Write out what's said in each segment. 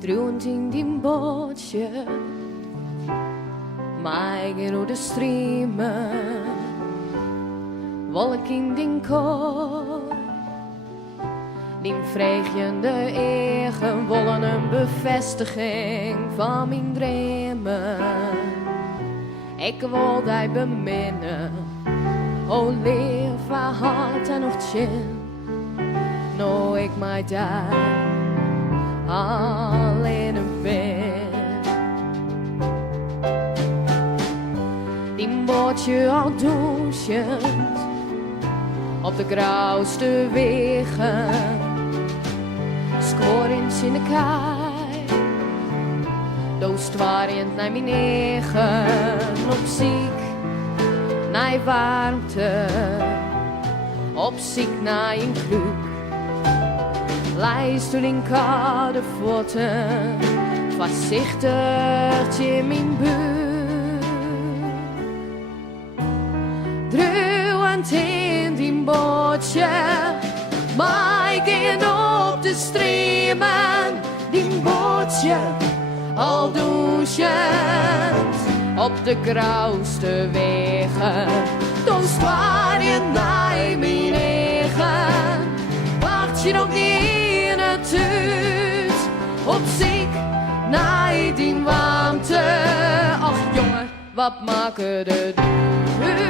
Druend in die bootje, mij door de streamen, wolk in die kooi. Die vreugde eigen wollen een bevestiging van mijn dromen. Ik wil die beminnen, o leer van hart en of chin. Nou ik mij daar alleen ben. Die bootje al douchend op de grauwste wegen, scorend in de kaai, doost waarend naar mijn eigen, op ziek naar warmte, op ziek naar een kruk. Lijst in koude voeten, voorzichtig in mijn buurt. Druwend in die bootje, maar ik ging op de streamen. Die bootje, al douchend, op de grauwste wegen. Toen zwaar je naar mijn eigen, wacht je nog niet in het huis, op ziek naar die warmte. Ach jongen, wat maken de duur?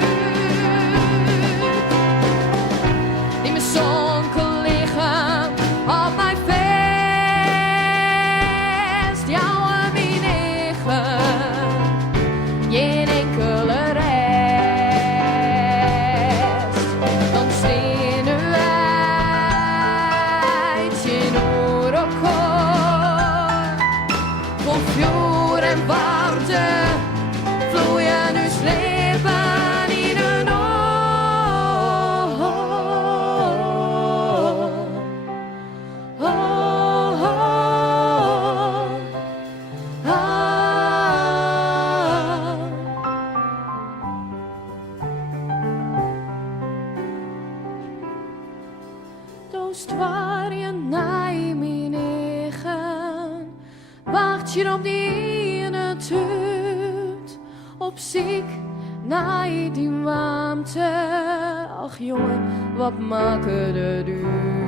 Die me zonken liggen op mijn vest, jou en mijn eigen, geen enkele rest. Dan steen u uit in oorlogkoor, vol vuur en warmte, vloeien uw leven in een oor. Doost waar je naar mijn eigen, wacht je op die in het hut, op ziek naar die warmte. Ach jongen, wat maken de duur?